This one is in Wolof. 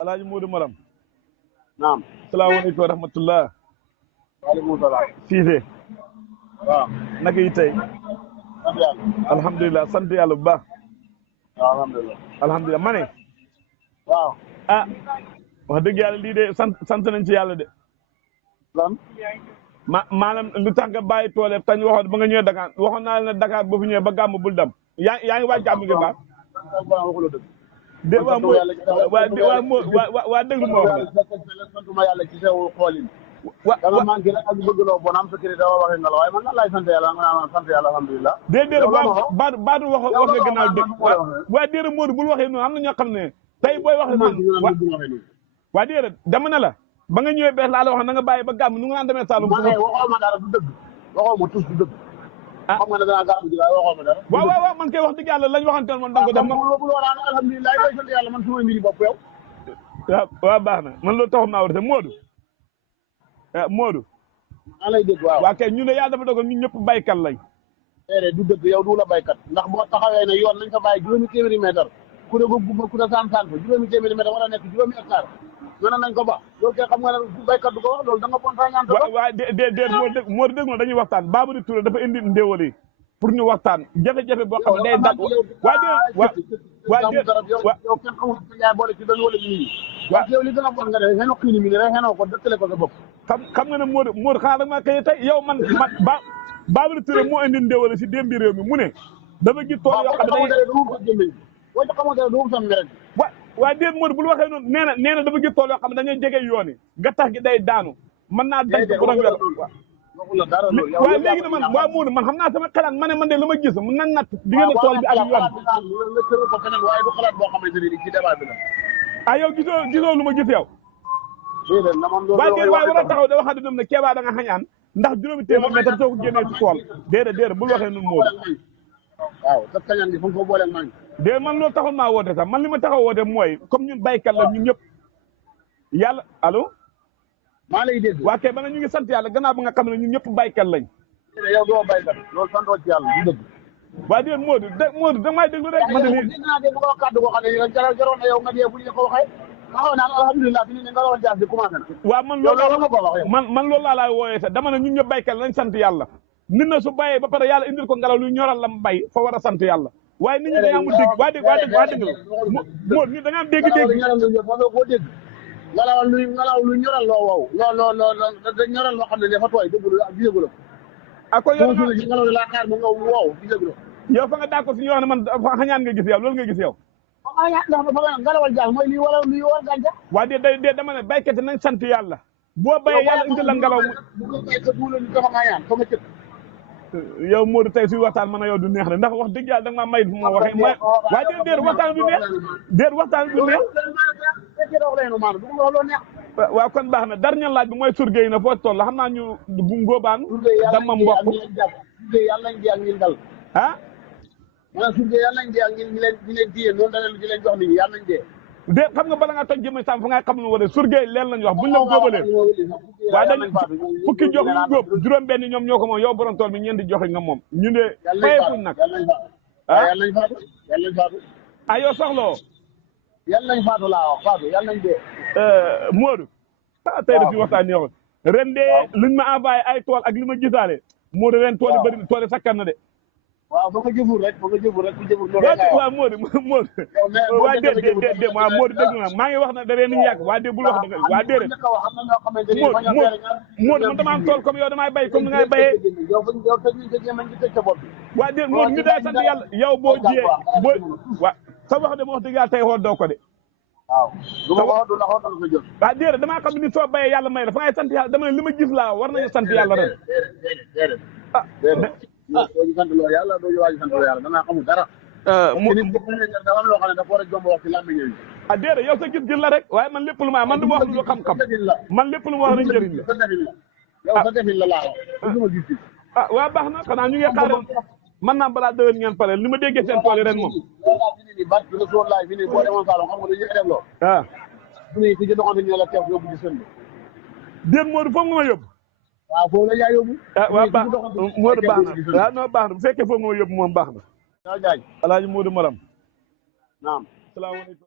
Alaaji Modou Maram. naam. salaamaaleykum wa rahmatullah. waaleykum salaam. Cissé. waaw. naka yi tey. sant yàlla. alhamdulilah sant yàlla bu baax. waaw alhamdulilah. alhamdulilah ma ne. waaw. ah wax dëgg yàlla lii de sant nañ ci yàlla de. lan. maanaam lu tax nga bàyyi tool yi tañ waxoon ba nga ñëwee Dakar waxoon naa la ne Dakar boo fi ñëwee ba gàmm bul dem yaa ngi waaj gàmm gi baax. de waa moo waa déglu ma wax la. santuma yàlla ci sew xoolin. wa dama manqué rek ak bëgg loo bon am sécurité wa waxee nga la waaye man nan laay sant yàlla nga naan sant yàlla alhamdulilah. déedéet baatu wax nga gannaaw dégg waa déedéet Modou bul waxee noonu am na ñoo xam ne tey booy waxee noonu waa déedéet dama ne la ba nga ñëwee bees laa la wax na nga bàyyi ba gàmm nu nga naan demee Saloum. ma ne waxoo ma dara du dëgg waxoo ma tous du dëgg. xam nga ne danaa gàmm ji waaye waxoo ma dara. waaw man kay wax dëgg yàlla lañ waxanteen man da nga ko def ma. alhamdulilah koy sant yàlla man sumay mbiri bopp yow. waaw baax na man loolu taxum naa war a Modou. Modou. maa lay dégg waaw. waa kay ñu ne yàlla dafa dogal ñun ñëpp baykat lañ. déedéet du dëgg yow du la baykat ndax boo taxawee ne yoon nañ fa bàyyi juróomi téeméeri mètre ku ne ko gubba ku ne saan fa juróomi téeméeri mètre war a nekk juróomi hectare nga ne nañ ko ba loolu kay xam nga ne baykat du ko wax loolu da nga bon saa ñaan waaw déedéet Modou dégg dañuy waxtaan Babou Touré dafa indi ndéwal yi pour ñu waxtaan jafe-jafe boo xam ne day dal waa yow kenn xamul yaay boole ci doon wala ñii waaw yow li gën a bon nga def xenoo xiini mi ni rek xenoo ko dëkkale ko sa bopp xam nga ne Modou xanaa rek maa koy tey yow man Babou Touré moo indi ndéwal si démb réew mi mu ne dafa gis tool yoo xam ne boo ci xamante ne du sam rek waa déet Modou bul waxee noonu nee na dafa gis tool yoo xam ne dañuy jege yoon yi gattax gi day daanu mën naa dagg borom yor waaw léegi ne man waa Modou man xam naa sama xalaat ma ne man de la ma gis mën nañ natt diggante tool bi ak yoon ah yow gisoo lu ma gis yow waaye déet waaye war a taxaw da waxaat dam ne keebaa da nga xañaan ndax juróomi téeméer mètre soo ko génnee ci tool déedéet bul waxee noonu Modou waaw sa kañaan gi fu ko boolee man déedéet man loolu taxul maa woote sax man li ma taxaw woote mooy comme ñun baykat la ñun ñëpp yàlla allo maa lay dégg waa kay ba ñu ngi sant yàlla gannaaw ba nga xam ne ñun ñëpp baykat lañ yow doo baykat loolu santoo ci yàlla du dëgg waa déet Modou da may déglu rek man de lii dégg naa dégg nga kàddu goo xam ne jaroon na yow nga dee bu ñu ko waxee nga xaw naan alhamdulilah fi ni nga rawal jaas bi commencé na waaw man loolu laa laay wooyee sax dama ne ñun ñëpp baykat lañ sant yàlla nit na su bàyyee ba pare yàlla indil ko ngelaw lu ñoral la mu bay fa war a sant yàlla waaye nit ñi da nga amul dégg waa dégg Modou ñu da nga am dégg-dégg boo dégg ngelaw lu ñoral loo wow loo ñoral loo xam ne dafa tooy déglu ak gisagul ko ak ko yow ngelaw li laa xaar mu nga wow gisagul yow fa nga d'accord si ñu wax ne man fa xañaan nga gis yow loolu nga gis yow ngelawal jaas mooy luy war gàncax waa dee dama ne baykat yi nañ sant yàlla boo bayee yàlla indil la ngelaw yow Modou tey suy waxtaan man a yow du neex de ndax wax dëgg yàlla da nga maa may fu ma waxee waaye déet waxtaan du neex déet waxtaan du neex waaw kon baax na dernier laaj bi mooy surga yi na foo toll xam naa ñu bu ngóobaan dama mboq yàlla nañ dee ak ñun dal ah maanaam surga yàlla nañ dee ak ñun di leen téye noonu da leen jox nit ñi yàlla nañ dee de xam nga bala nga toj jëmee sàmm fa nga xam lu war a surga yi leen lañ wax buñ la góobalee waaye dañ fukki jox ñu góob juróom benn ñoom ñoo ko moom yow borom tool bi ñeenti joxe nga moom ñu ne fayeekuñ nag ah yàlla nañ faatu ah yow soxloo yàlla nañ faatu laa wax faatu yàlla nañ dee Modou tey daf fi waxtaan neexul ren de luñ ma envoyé ay tool ak li ma gisaale Modou ren tool yi bëri tool yi sakkan na de waaw ba nga jëfur rek ku jëfur waaw Modou waa dé waaw Modou dégg na maa ngi wax na da reen ñu yàgg waa dé bul wax dëgg waa déedéet Modou man dama am tool comme yow damay bay comme ni ngay bayee waa déet Modou ñu day sant yàlla yow boo jiyee waa sa wax de ma wax dëgg yàlla tey xool doo ko de waaw du ma ko du la ko ko jël waa déedéet damaa xam ni soo bayee yàlla may la fa ngay sant yàlla dama ne li ma gis laa war nañu sant yàlla ren ah doo ñu sant loo yàlla doo ñu waaj sant loo yàlla dangaa xamul dara nit dafa am loo xam ne dafa war a jomb wax ci làmmiñ yi ah déedéet yow sa gis-gis la rek waaye man lépp lu ma man du ma wax lu xam-xam man lépp lu ma wax rek njëriñ la yow sa defin la laa wax suma gis ah waa baax na xanaa ñu ngi xaar man naa balaa déwén ngeen pare li ma déggee seen tool yi ren moom ni bat bi rasul laay fi ni boo demoon Saalum xam nga dañuy def loo ah bu ne ku ci doxante ñu la teew yóbbu ci sën bi déet Modou foofu nga ma yóbbu waaw foofu la yaa yóbbu ah waa baax Modou baax na waaw non baax na bu fekkee foofu nga ma yóbbu moom baax na Alaaji Alaaji Modou Maram naam salaamaaleykum